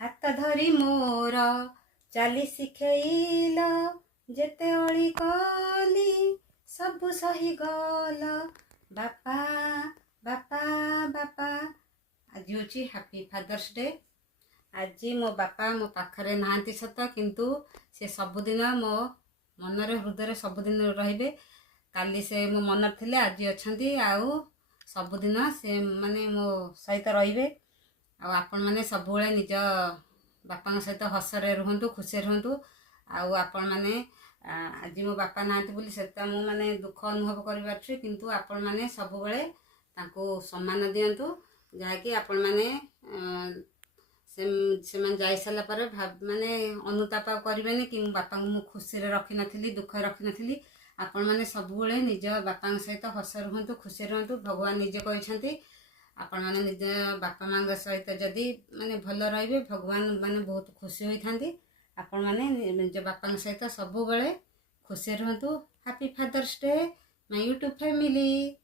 हाथ धरी मोर चाली शिखेल जेते अली कली सबु सही गल बापा बापा बापा। आज हूँ हैप्पी फादर्स डे। आज मो बापा मो पाखरे नाहांती सत किंतु से सबुदिन मो मनरे हृदय सबुदिन रहिबे। काली से मो मन थिले आज अछंती आउ सबुदिन से माने मो सहित रहिबे। आपण मैंने सब निज बापा सहित हसरे रुहतु खुशी रुहतु। आपण मैंने आज मो बापा ना से मैंने दुख अनुभव कर किंतु आपण मैंने सब सम्मान दिंतु जहाँकि आपण मैंने से जाई सारा पर माने अनुताप करें कि बापा मु खुशी रखी नी दुख रखी नी। आपण मैंने सब निज बापा सहित हस रुहतु खुशी रुहतु। भगवान निजे कहते आपण मैंने निज बापा माँ सहित जदि माने भल रहिबे भगवान माने बहुत खुशी होइथांती। आपण मैंने निज बापा सहित सब खुशी रुहतु। Happy father's day my YouTube family.